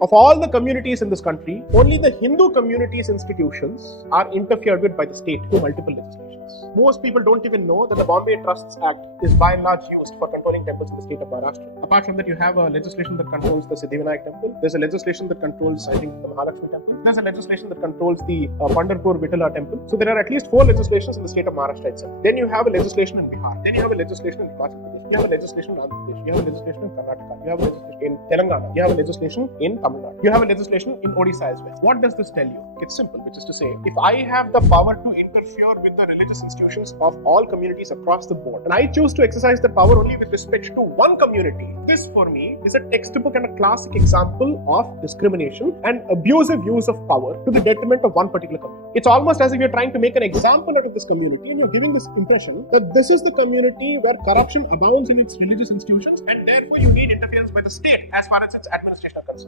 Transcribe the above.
Of all the communities in this country, only the Hindu community's institutions are interfered with by the state through multiple legislations. Most people don't even know that the Bombay Trusts Act is by and large used for controlling temples in the state of Maharashtra. Apart from that, you have a legislation that controls the Siddhivinayak temple. There's a legislation that controls, I think, the Mahalakshmi temple. There's a legislation that controls the Pandharpur Vitala temple. So there are at least 4 legislations in the state of Maharashtra itself. Then you have a legislation in Bihar. Then you have a legislation in Himachal Pradesh. You have a legislation in Andhra Pradesh. You have a legislation in Karnataka. You have a legislation in Telangana. You have a legislation in Tamil Nadu. You have a legislation in Odisha as well. What does this tell you? It's simple, which is to say, if I have the power to interfere with the religious institutions of all communities across the board, and I choose to exercise that power only with respect to one community, this for me is a textbook and a classic example of discrimination and abusive use of power to the detriment of one particular community. It's almost as if you're trying to make an example out of this community and you're giving this impression that this is the community where corruption abounds in its religious institutions and therefore you need interference by the state as far as its administration is concerned.